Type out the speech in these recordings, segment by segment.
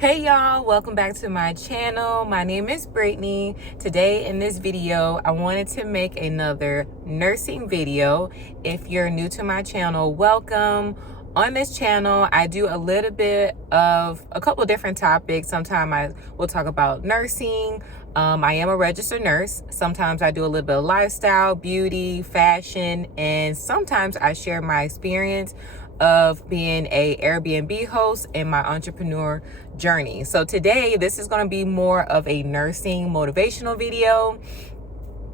Hey y'all, welcome back to my channel. My name is Brittany. Today in this video, I wanted to make another nursing video. If you're new to my channel, welcome. On this channel, I do a little bit of a couple different topics. Sometimes I will talk about nursing. I am a registered nurse. Sometimes I do a little bit of lifestyle, beauty, fashion, and sometimes I share my experience of being a Airbnb host and my entrepreneur journey. So today, this is going to be more of a nursing motivational video.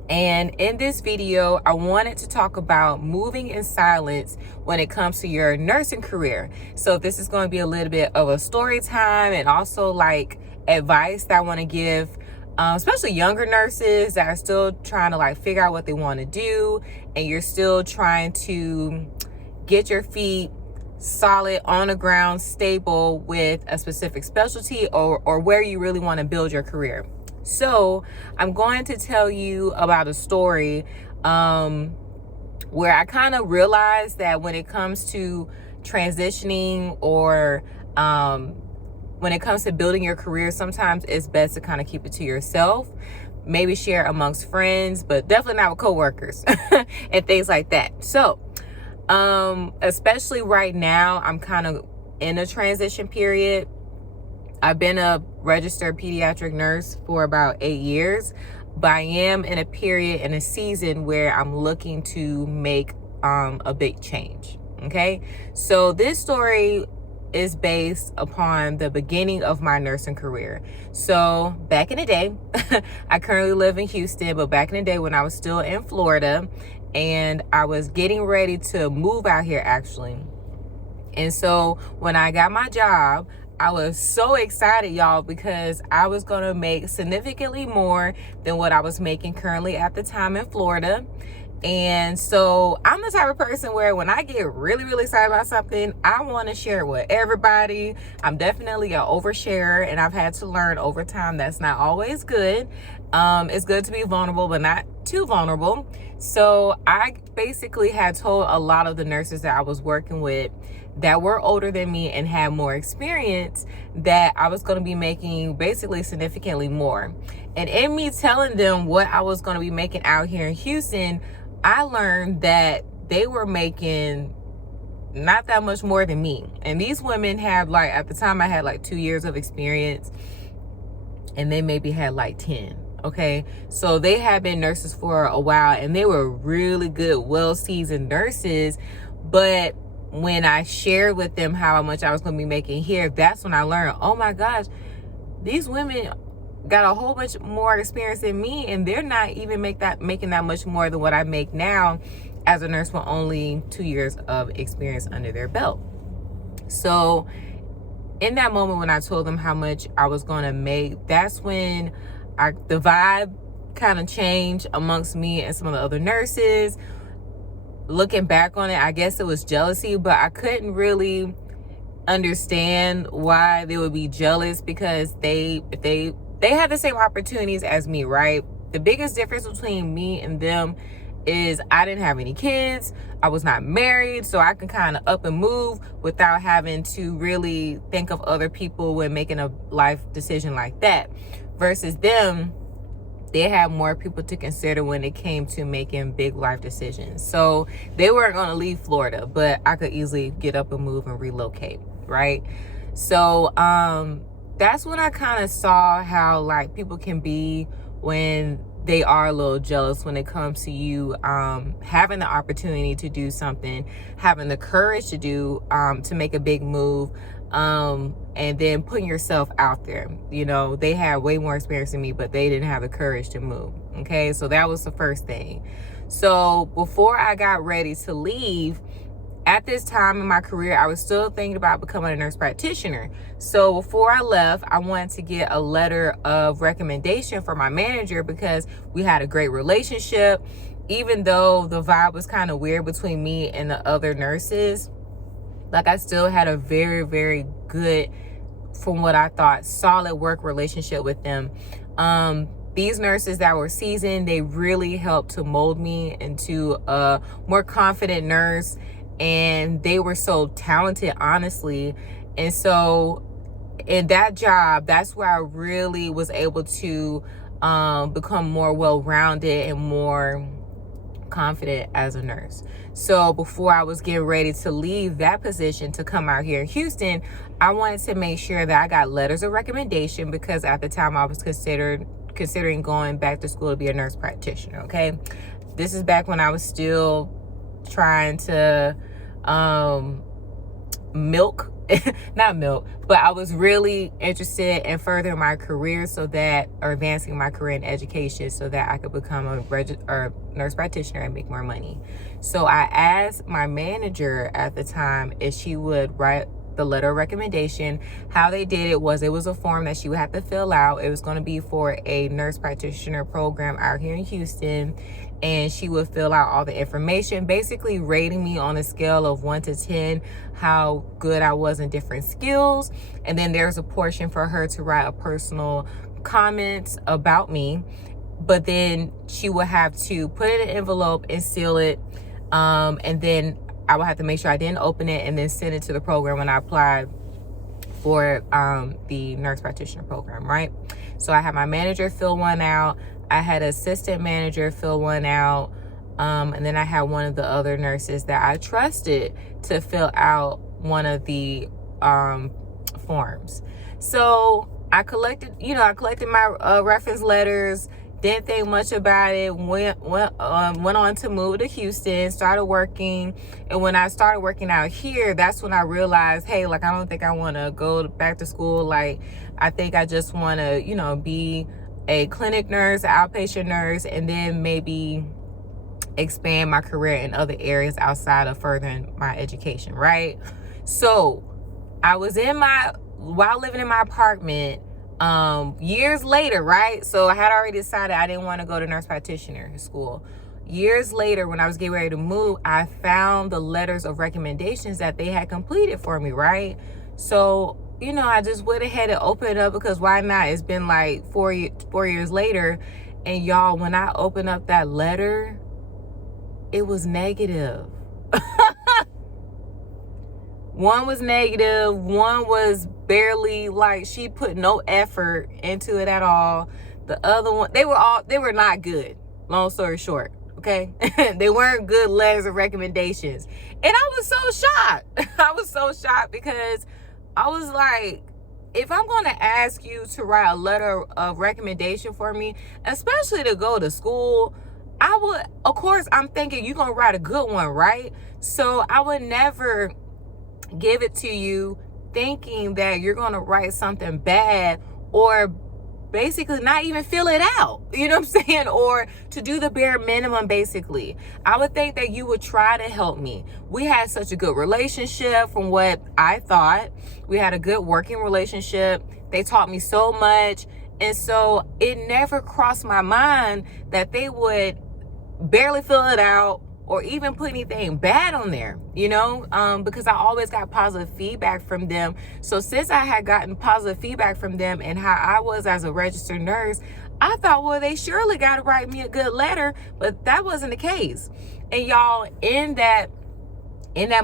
And in this video, I wanted to talk about moving in silence when it comes to your nursing career. So this is going to be a little bit of a story time and also like advice that I want to give, especially younger nurses that are still trying to figure out what they want to do, and you're still trying to get your feet solid on the ground, stable with a specific specialty or where you really want to build your career. So I'm going to tell you about a story where I kind of realized that when it comes to transitioning or when it comes to building your career, sometimes it's best to kind of keep it to yourself. Maybe share amongst friends, but definitely not with coworkers and things like that. So especially right now, I'm kind of in a transition period. I've been a registered pediatric nurse for about 8 years, but I am in a period in a season where I'm looking to make a big change. Okay, so this story is based upon the beginning of my nursing career. So back in the day, I currently live in Houston, but back in the day when I was still in Florida, and I was getting ready to move out here actually. And so when I got my job, I was so excited, y'all, because I was going to make significantly more than what I was making currently at the time in Florida. And so I'm the type of person where when I get really, really excited about something, I want to share it with everybody. I'm definitely an oversharer, and I've had to learn over time that's not always good. It's good to be vulnerable, but not too vulnerable. So I basically had told a lot of the nurses that I was working with that were older than me and had more experience that I was going to be making basically significantly more. And in me telling them what I was going to be making out here in Houston, I learned that they were making not that much more than me. And these women had at the time I had 2 years of experience, and they maybe had 10. Okay, so they had been nurses for a while, and they were really good, well-seasoned nurses. But when I shared with them how much I was going to be making here, that's when I learned, oh my gosh, these women got a whole bunch more experience than me, and they're not even making that much more than what I make now as a nurse with only 2 years of experience under their belt. So in that moment when I told them how much I was going to make, that's when the vibe kind of changed amongst me and some of the other nurses. Looking back on it, I guess it was jealousy, but I couldn't really understand why they would be jealous, because they had the same opportunities as me, right? The biggest difference between me and them is I didn't have any kids. I was not married, so I can kind of up and move without having to really think of other people when making a life decision like that. Versus them, they had more people to consider when it came to making big life decisions. So they weren't going to leave Florida, but I could easily get up and move and relocate, right? So that's when I kind of saw how people can be when they are a little jealous when it comes to you having the opportunity to do something, having the courage to make a big move, and then putting yourself out there. You know, they had way more experience than me, but they didn't have the courage to move. Okay, so that was the first thing. So before I got ready to leave, at this time in my career, I was still thinking about becoming a nurse practitioner. So before I left, I wanted to get a letter of recommendation from my manager, because we had a great relationship. Even though the vibe was kind of weird between me and the other nurses, I still had a very, very good, from what I thought, solid work relationship with them. These nurses that were seasoned, they really helped to mold me into a more confident nurse. And they were so talented, honestly. And so in that job, that's where I really was able to become more well-rounded and more confident as a nurse. So before I was getting ready to leave that position to come out here in Houston, I wanted to make sure that I got letters of recommendation, because at the time I was considering going back to school to be a nurse practitioner. Okay, this is back when I was still trying to not milk, but I was really interested in furthering my career or advancing my career in education so that I could become a nurse practitioner and make more money. So I asked my manager at the time if she would write the letter of recommendation. How they did it was a form that she would have to fill out. It was going to be for a nurse practitioner program out here in Houston, and she would fill out all the information, basically rating me on a scale of 1 to 10 how good I was in different skills. And then there's a portion for her to write a personal comment about me, but then she would have to put it in an envelope and seal it, and then I would have to make sure I didn't open it and then send it to the program when I applied for the nurse practitioner program, right? So I had my manager fill one out. I had an assistant manager fill one out. And then I had one of the other nurses that I trusted to fill out one of the forms. So I collected my reference letters. Didn't think much about it. Went on to move to Houston, started working. And when I started working out here, that's when I realized, hey, like, I don't think I want to go back to school. Like, I think I just want to, be a clinic nurse, outpatient nurse, and then maybe expand my career in other areas outside of furthering my education, right? So I was while living in my apartment, years later, right? So I had already decided I didn't want to go to nurse practitioner school. Years later, when I was getting ready to move, I found the letters of recommendations that they had completed for me, right? So, I just went ahead and opened it up, because why not? It's been like 4 years later. And y'all, when I opened up that letter, it was negative. One was negative. One was barely, like, she put no effort into it at all. The other one, they were not good. Long story short, okay? They weren't good letters of recommendations. And I was so shocked. I was so shocked, because I was like, if I'm going to ask you to write a letter of recommendation for me, especially to go to school, I would, of course, I'm thinking you're going to write a good one, right? So I would never give it to you thinking that you're going to write something bad, or basically not even fill it out, you know what I'm saying? Or to do the bare minimum, basically. I would think that you would try to help me. We had such a good relationship from what I thought. We had a good working relationship. They taught me so much. And so it never crossed my mind that they would barely fill it out or even put anything bad on there, because I always got positive feedback from them. So since I had gotten positive feedback from them and how I was as a registered nurse, I thought, well, they surely got to write me a good letter, but that wasn't the case. And y'all, in that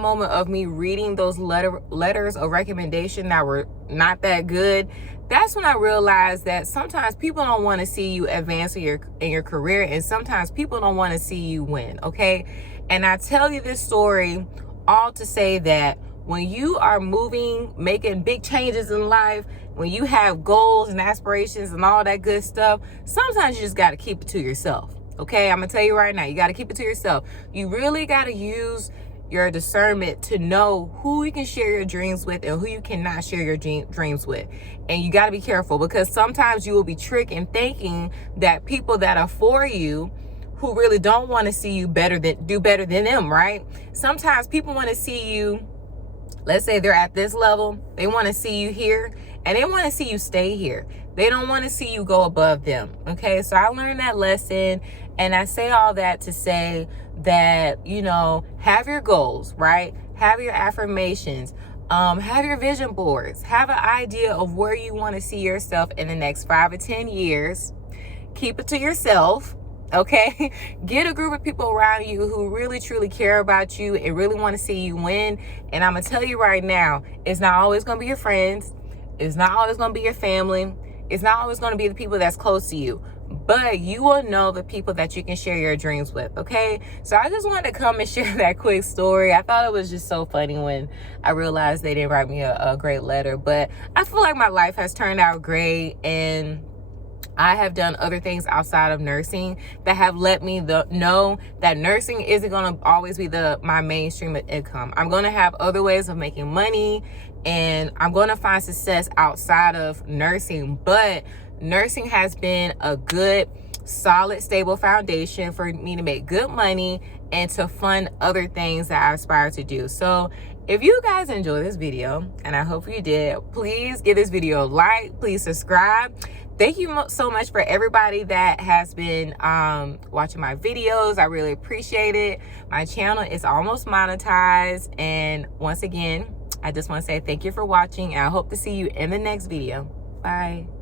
moment of me reading those letters of recommendation that were not that good, that's when I realized that sometimes people don't want to see you advance in your career, and sometimes people don't want to see you win, okay? And I tell you this story all to say that when you are moving, making big changes in life, when you have goals and aspirations and all that good stuff, sometimes you just got to keep it to yourself, okay? I'm going to tell you right now, you got to keep it to yourself. You really got to use your discernment to know who you can share your dreams with and who you cannot share your dreams with. And you got to be careful, because sometimes you will be tricked in thinking that people that are for you, who really don't want to see you do better than them, right? Sometimes people want to see you, let's say they're at this level, they want to see you here, and they want to see you stay here. They don't want to see you go above them, okay? So I learned that lesson, and I say all that to say that, have your goals, right? Have your affirmations, have your vision boards, have an idea of where you want to see yourself in the next 5 or 10 years. Keep it to yourself, okay? Get a group of people around you who really, truly care about you and really want to see you win. And I'm going to tell you right now, it's not always going to be your friends. It's not always going to be your family. It's not always going to be the people that's close to you. But you will know the people that you can share your dreams with, okay? So I just wanted to come and share that quick story. I thought it was just so funny when I realized they didn't write me a great letter. But I feel like my life has turned out great, and I have done other things outside of nursing that have let me know that nursing isn't going to always be my mainstream of income. I'm going to have other ways of making money, and I'm going to find success outside of nursing. But nursing has been a good, solid, stable foundation for me to make good money and to fund other things that I aspire to do. So if you guys enjoyed this video, and I hope you did, please give this video a like, please subscribe. Thank you so much for everybody that has been watching my videos. I really appreciate it. My channel is almost monetized. And once again, I just want to say thank you for watching, and I hope to see you in the next video. Bye.